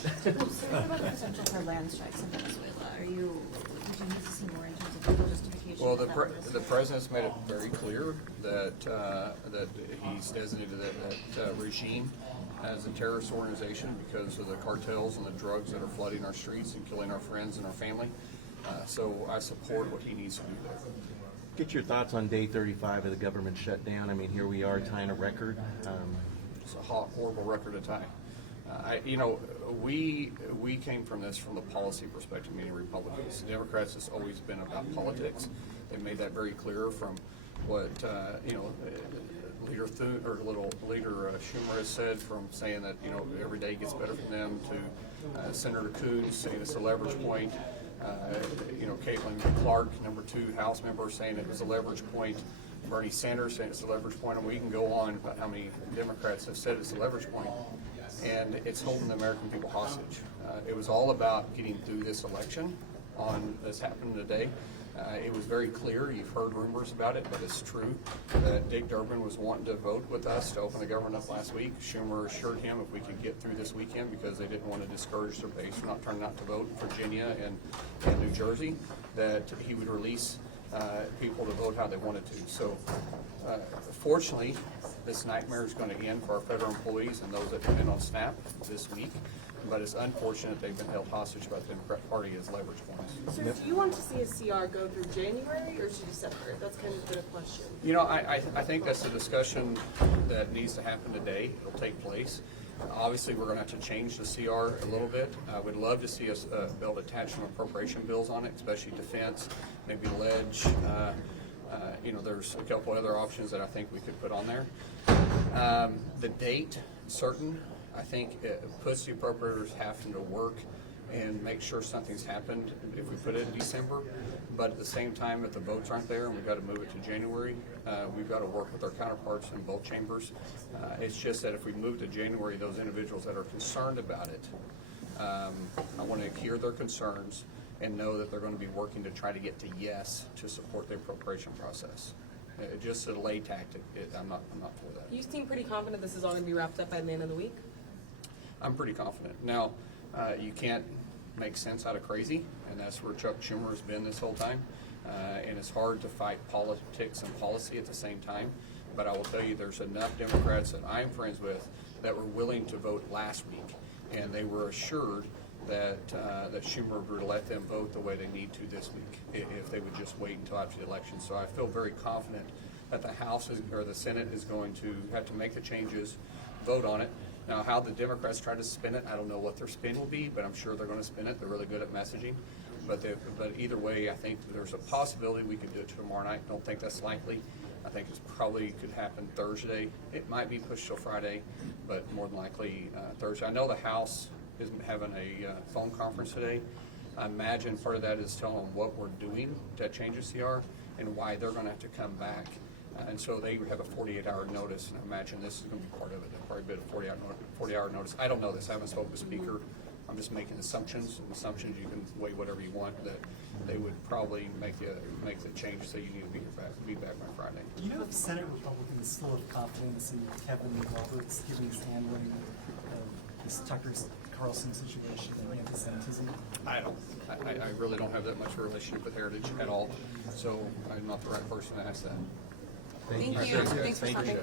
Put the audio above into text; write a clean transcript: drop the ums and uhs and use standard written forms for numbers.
So what about the potential for land strikes in Venezuela? Did you need to see more in terms of legal justification? Well, the president's made it very clear that that he's designated that regime as a terrorist organization because of the cartels and the drugs that are flooding our streets and killing our friends and our family. So I support what he needs to do there. Get your thoughts on day 35 of the government shutdown. I mean, here we are tying a record. It's a horrible record to tie. We came from this from the policy perspective, meaning Republicans. Democrats has always been about politics. They made that very clear from what Leader Schumer has said, from saying that every day gets better for them, to Senator Coons saying it's a leverage point. Caitlin Clark, number 2 House member, saying it was a leverage point. Bernie Sanders saying it's a leverage point, and we can go on about how many Democrats have said it's a leverage point, and it's holding the American people hostage. It was all about getting through this election on this happening today. It was very clear, you've heard rumors about it, but it's true, that Dick Durbin was wanting to vote with us to open the government up last week. Schumer assured him if we could get through this weekend, because they didn't want to discourage their base from not turning out to vote in Virginia and New Jersey, that he would release people to vote how they wanted to. So fortunately, this nightmare is going to end for our federal employees and those that depend on SNAP this week. But it's unfortunate they've been held hostage by the Democrat Party as leverage points. So do you want to see a CR go through January or to December? That's kind of been a question. I think that's a discussion that needs to happen today. It'll take place. Obviously, we're going to have to change the CR a little bit. We'd love to see us build attachment appropriation bills on it, especially defense, maybe ledge. There's a couple other options that I think we could put on there. The date, certain, I think it puts the appropriators having to work and make sure something's happened if we put it in December. But at the same time, if the votes aren't there and we've got to move it to January, we've got to work with our counterparts in both chambers. It's just that if we move to January, those individuals that are concerned about it, I want to hear their concerns and know that they're going to be working to try to get to yes to support the appropriation process. Just a delay tactic, I'm not for that. You seem pretty confident this is all going to be wrapped up by the end of the week? I'm pretty confident. Now, you can't make sense out of crazy, and that's where Chuck Schumer has been this whole time. And it's hard to fight politics and policy at the same time. But I will tell you, there's enough Democrats that I'm friends with that were willing to vote last week, and they were assured that that Schumer would let them vote the way they need to this week if they would just wait until after the election. So I feel very confident that the House or the Senate is going to have to make the changes, vote on it. Now, how the Democrats try to spin it, I don't know what their spin will be, but I'm sure they're going to spin it. They're really good at messaging. But either way, I think there's a possibility we could do it tomorrow night. Don't think that's likely. I think it probably could happen Thursday. It might be pushed till Friday, but more than likely Thursday. I know the House is having a phone conference today. I imagine part of that is telling them what we're doing to change the CR and why they're going to have to come back. And so they have a 48-hour notice, and I imagine this is going to be part of it. There'll probably be a 40-hour notice. I don't know this. I haven't spoken to the speaker. I'm just making assumptions. And assumptions, you can weigh whatever you want. That they would probably make the change, so you need to be back by Friday. Do you know if Senate Republicans still have confidence in Kevin Roberts given his handling of this Tucker Carlson situation and anti-Semitism? I don't. I really don't have that much of a relationship with Heritage at all. So I'm not the right person to ask that. Thank you. Thanks for coming.